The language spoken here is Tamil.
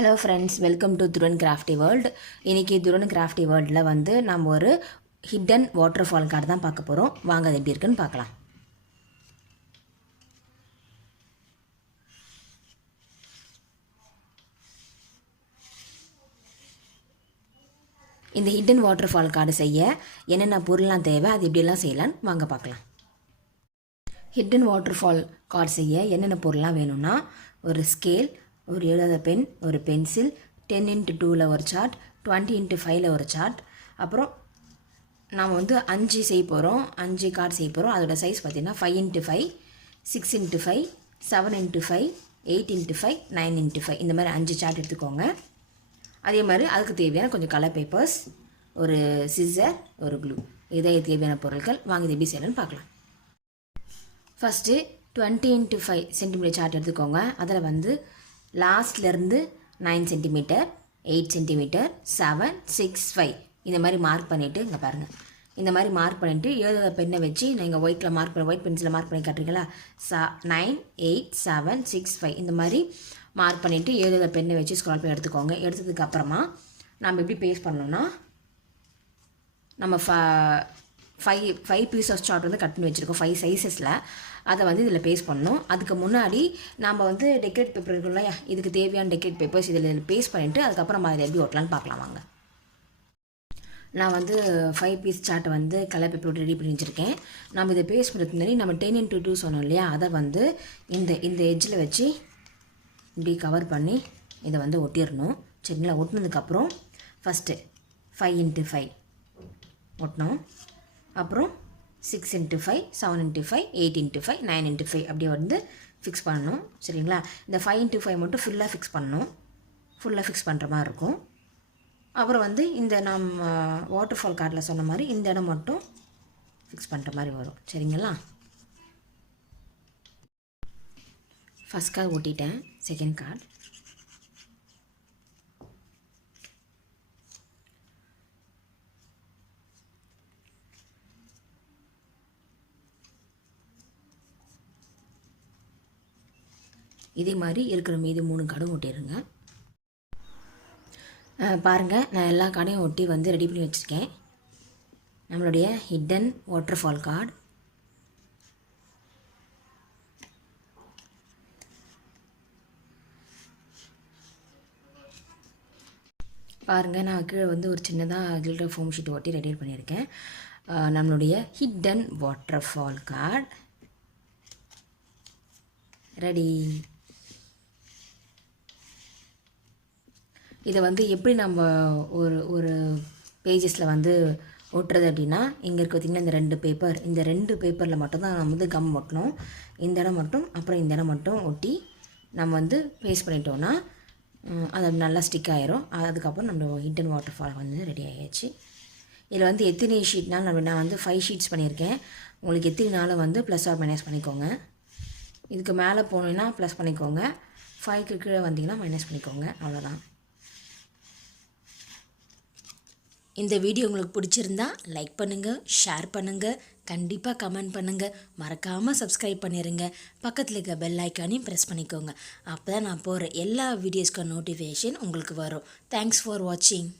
Hello friends, welcome to Dhruvan crafty world. இன்றைக்கி துருவன் கிராஃப்டி வேர்ல்டில் வந்து நம்ம ஒரு ஹிடன் வாட்டர்ஃபால் கார்டு தான் பார்க்க போகிறோம். வாங்க அது எப்படி இருக்குன்னு பார்க்கலாம். இந்த ஹிடன் வாட்டர்ஃபால் கார்டு செய்ய என்னென்ன பொருள்லாம் தேவை, அது எப்படியெல்லாம் செய்யலான்னு வாங்க பார்க்கலாம். ஹிடன் வாட்டர்ஃபால் கார்டு செய்ய என்னென்ன பொருள்லாம் வேணும்னா, ஒரு ஸ்கேல், ஒரு எழுத பென், ஒரு பென்சில், 10x2 ஒரு சார்ட், 20x5 ஒரு சார்ட், அப்புறம் நாம் வந்து 5 செய்ய போகிறோம், 5 கார்டு செய்ய போகிறோம். அதோட சைஸ் பார்த்திங்கன்னா 5x5, 6x5, 7x5, 8x5, 9x5 இந்த மாதிரி 5 சார்ட் எடுத்துக்கோங்க. அதே மாதிரி அதுக்கு தேவையான கொஞ்சம் கலர் பேப்பர்ஸ், ஒரு சிசர், ஒரு க்ளூ, இதை தேவையான பொருட்கள். வாங்க இது எப்படி செய்யணும்னு பார்க்கலாம். ஃபஸ்ட்டு 20x5 சென்டிமீட்டர் சார்ட் எடுத்துக்கோங்க. அதில் வந்து லாஸ்ட்லேருந்து 9 சென்டிமீட்டர், 8 சென்டிமீட்டர், 7, 6, 5 இந்த மாதிரி மார்க் பண்ணிவிட்டு இங்கே பாருங்கள். இந்த மாதிரி மார்க் பண்ணிவிட்டு எழுத பெண்ணை வச்சு நீங்கள் ஒயிட்டில் மார்க் பண்ணி, ஒயிட் பென்சிலில் மார்க் பண்ணி காட்டுறீங்களா, 9, 8, 7, 6, 5 இந்த மாதிரி மார்க் பண்ணிவிட்டு எழுத பெண்ணை வச்சு ஸ்க்ரால் பண்ணி எடுத்துக்கோங்க. எடுத்ததுக்கப்புறமா நம்ம எப்படி பேஸ்ட் பண்ணோன்னா, நம்ம ஃபைவ் பீஸ் ஆஃப் சார்ட் வந்து கட் பண்ணி வச்சுருக்கோம் 5 சைஸஸில். அதை வந்து இதில் பேஸ்ட் பண்ணணும். அதுக்கு முன்னாடி நம்ம வந்து டெக்கரேட் பேப்பர் இருக்கும் இல்லையா, இதுக்கு தேவையான டெக்கரேட் பேப்பர்ஸ் இதில் பேஸ்ட் பண்ணிவிட்டு அதுக்கப்புறம் அதை எப்படி ஒட்டலான்னு பார்க்கலாம் வாங்க. நான் வந்து 5 பீஸ் சார்ட்டை வந்து கலர் பேப்பர் ரெடி பண்ணி வச்சுருக்கேன். நம்ம இதை பேஸ்ட் பண்ணுறதுக்கு முன்னாடி நம்ம 10x2 சொன்னோம் இல்லையா, அதை வந்து இந்த எட்ஜில் வச்சு இப்படி கவர் பண்ணி இதை வந்து ஒட்டிடணும். சரிங்களா? ஒட்டினதுக்கப்புறம் ஃபஸ்ட்டு 5x5 ஒட்டினோம். அப்புறம் 6x5, 7x5, 8x5, 9x5 அப்படியே வந்து ஃபிக்ஸ் பண்ணணும். சரிங்களா? இந்த 5x5 மட்டும் ஃபுல்லாக ஃபிக்ஸ் பண்ணணும். ஃபுல்லாக ஃபிக்ஸ் பண்ணுற மாதிரி இருக்கும். அப்புறம் வந்து இந்த நம்ம வாட்டர்ஃபால் கார்டில் சொன்ன மாதிரி இந்த இடம் மட்டும் ஃபிக்ஸ் பண்ணுற மாதிரி வரும். சரிங்களா? ஃபஸ்ட் கார்டு ஒட்டிட்டேன். செகண்ட் கார்டு இதே மாதிரி இருக்கிற மீது 3 கார்டும் ஒட்டிடுங்க. பாருங்கள், நான் எல்லா கார்டையும் ஒட்டி வந்து ரெடி பண்ணி வச்சுருக்கேன். நம்மளுடைய ஹிடன் வாட்டர்ஃபால் கார்டு. பாருங்கள், நான் கீழே வந்து ஒரு சின்னதாக கில்டர் ஃபோம் ஷீட் ஒட்டி ரெடி பண்ணியிருக்கேன். நம்மளுடைய ஹிடன் வாட்டர்ஃபால் கார்டு ரெடி. இதை வந்து எப்படி நம்ம ஒரு பேஜஸில் வந்து ஒட்டுறது அப்படின்னா, இங்கே இருக்க பார்த்திங்கன்னா இந்த 2 பேப்பர், இந்த 2 பேப்பரில் மட்டும்தான் நம்ம வந்து கம் ஒட்டணும். இந்த இடம் மட்டும், அப்புறம் இந்த இடம் மட்டும் ஒட்டி நம்ம வந்து பேஸ்ட் பண்ணிட்டோன்னா அது நல்லா ஸ்டிக் ஆகிரும். அதுக்கப்புறம் நம்ம ஹிடன் வாட்டர்ஃபால் வந்து ரெடி ஆகிடுச்சு. இதில் வந்து எத்தனை ஷீட்னாலும் நான் வந்து 5 ஷீட்ஸ் பண்ணியிருக்கேன். உங்களுக்கு எத்தனை நாளும் வந்து ப்ளஸ் ஆர் மைனஸ் பண்ணிக்கோங்க. இதுக்கு மேலே போனீங்கன்னா ப்ளஸ் பண்ணிக்கோங்க, 5க்கு கீழே வந்தீங்கன்னா மைனஸ் பண்ணிக்கோங்க. அவ்வளோதான். இந்த வீடியோ உங்களுக்கு பிடிச்சிருந்தா லைக் பண்ணுங்கள், ஷேர் பண்ணுங்கள், கண்டிப்பாக கமெண்ட் பண்ணுங்கள், மறக்காமல் சப்ஸ்கிரைப் பண்ணிடுங்க. பக்கத்தில் இருக்க பெல் ஐக்கானையும் ப்ரெஸ் பண்ணிக்கோங்க. அப்போ தான் நான் போகிற எல்லா வீடியோஸ்க்கும் நோட்டிஃபிகேஷன் உங்களுக்கு வரும். தேங்க்ஸ் ஃபார் வாட்சிங்.